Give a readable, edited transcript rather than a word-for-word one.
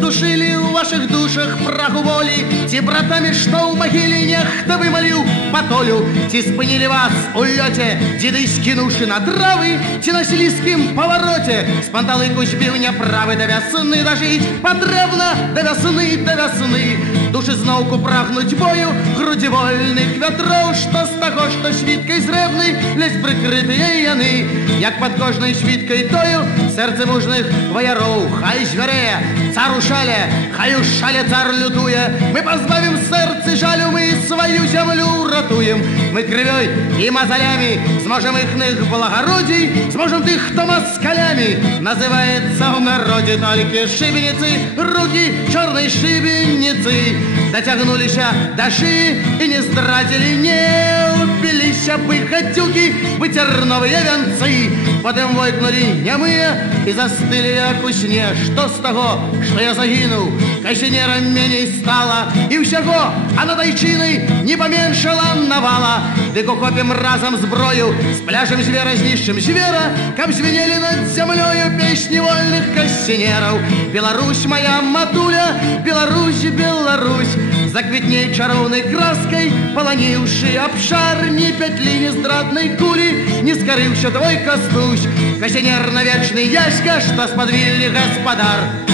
душили в ваших душах праху воли, те братами, что в могиле нехто вымолил потолю, те спынили вас у лёте, деды скинувши на травы, те на селийским повороте, с панталыку збив няправы до весны дожить, потребно до весны, до весны. Души знауку прагнуть бою, груди вольных ветров, что с того, что швидкой зребной лезь прикрытые яны, як под кожной швидкой тою сердце мужных вояров. Хай зверея, цар у шале, хай у шале цар лютуя, мы позбавим сердце жалю, мы свою землю ратуем, мы кривей и мозолями сможем ихных благородий, сможем тых, кто москалями называется в народе только шибеницы, руки черной шибеницы. Дотягнулись до шеи и не стратили, не упились быхатюки в терновые венцы. Потом войкнули немые и застыли як у сне. Что с того, что я загинул, кощенером меней стало, и всего, а над Айчиной не поменьшало навала. Дык укопим разом зброю, с пляжем звера знищим звера, как звенели над землею песни вольных кощенеров. Беларусь моя матуля, Беларусь, Беларусь, заквітней чаровной краской, полонивший обшар, ни петли, ни здратной кули, не скорывший твой костусь, кощенер на вечный яська, что сподвильный господар.